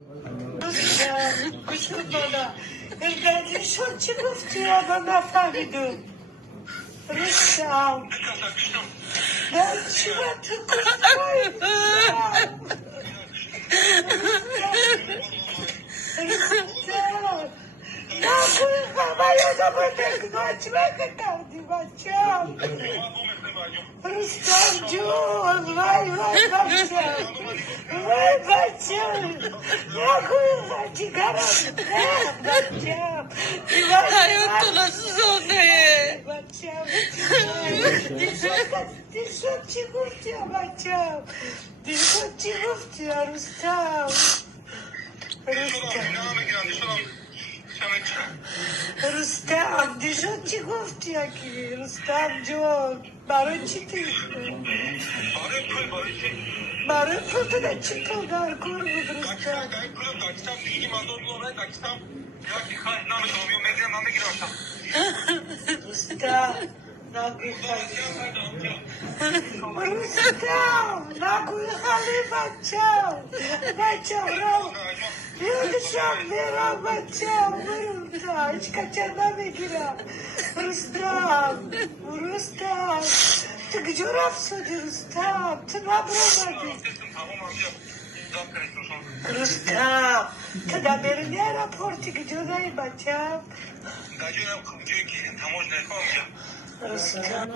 گوش کن بالا الگردی شد چی گفتی آقا نفهمیدم رستم نه چی من تو گفت رستم نکنی خبر یادم بودن چی من کردی بچم رستم جون وای وای بچم وای بچم نکنی جیگرم نه بچم Hayatına sonu. بچم دیشب چی گفتی بچم دیشب چی گفتی رستم رستم دیشب چی گفتی اکی رستم جون برای چی تی برای پول تو چی پول در کور بود رستم رستم نگوی رستم نگوی خالی بچم رو یادشم میرم بچم برو تا هیچ کچر نمیگیرم رستم تو کجا رفت شدی رستم تو نبرامدی رستم تو نمیرنی ایرپورتی کجا داری بچم رستم